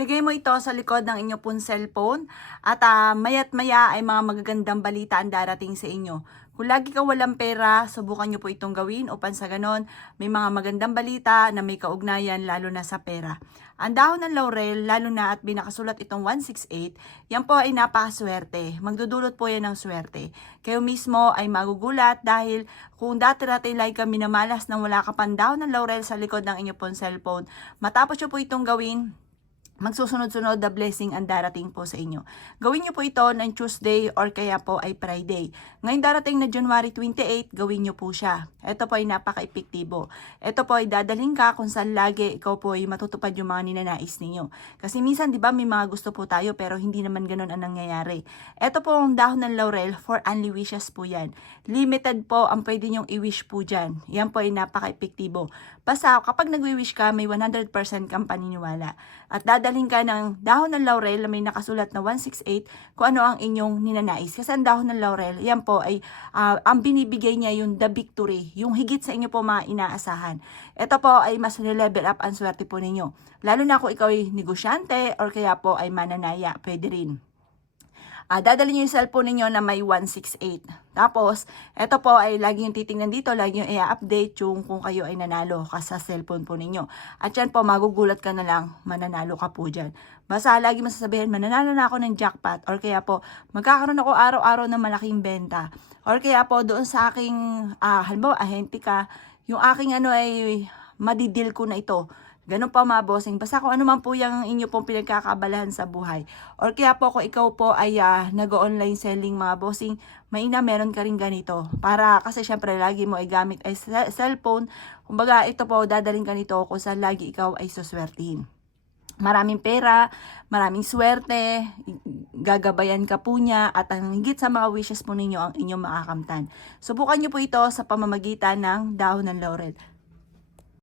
Ilagay mo ito sa likod ng inyo pong cellphone at maya't maya ay mga magagandang balita ang darating sa inyo. Kung lagi kang walang pera, subukan nyo po itong gawin upang sa ganon may mga magandang balita na may kaugnayan lalo na sa pera. Ang dahon ng laurel, lalo na at binakasulat itong 168, yan po ay napakaswerte. Magdudulot po yan ng swerte. Kayo mismo ay magugulat dahil kung dati-dati like ka minamalas nang wala ka pang dahon ng laurel sa likod ng inyo pong cellphone, matapos nyo po itong gawin, magsusunod-sunod na blessing ang darating po sa inyo. Gawin nyo po ito ng Tuesday or kaya po ay Friday. Ngayon darating na January 28, gawin nyo po siya. Ito po ay napaka-epektibo. Ito po ay dadalhin ka kung saan lagi ikaw po ay matutupad yung mga ninanais ninyo. Kasi minsan, di ba, may mga gusto po tayo pero hindi naman ganun ang nangyayari. Ito po ang dahon ng laurel for only wishes po yan. Limited po ang pwede nyong i-wish po dyan. Yan po ay napaka-epektibo. Basta kapag nagwi-wish ka, may 100% kang paniniwala. At dadalhin ka ng dahon ng laurel na may nakasulat na 168 kung ano ang inyong ninanais. Kasi ang dahon ng laurel, yan po ay ang binibigay niya yung the victory, yung higit sa inyo po mga inaasahan. Ito po ay mas level up ang swerte po ninyo. Lalo na kung ikaw ay negosyante or kaya po ay mananaya, pwede rin. Dadalhin nyo yung cellphone ninyo na may 168. Tapos, ito po ay lagi yung titingnan dito, lagi yung i-update yung kung kayo ay nanalo ka sa cellphone po ninyo. At yan po, magugulat ka na lang, mananalo ka po dyan. Basta lagi masasabihin, mananalo na ako ng jackpot, or kaya po, magkakaroon ako araw-araw ng malaking benta. Or kaya po, doon sa aking, halimbawa, ahente ka, yung aking ay madidil ko na ito. Ganun po mga bossing. Basta kung ano man po yung inyo pong pinagkakabalahan sa buhay. Or kaya po kung ikaw po ay nag-online selling mga bossing, maina meron ka rin ganito. Para kasi syempre lagi mo ay gamit ay cellphone. Kumbaga ito po dadaling ka nito kung saan lagi ikaw ay suswertihin. Maraming pera, maraming swerte, gagabayan ka po niya at ang higit sa mga wishes po ninyo ang inyong makakamtan. Subukan nyo po ito sa pamamagitan ng dahon ng laurel.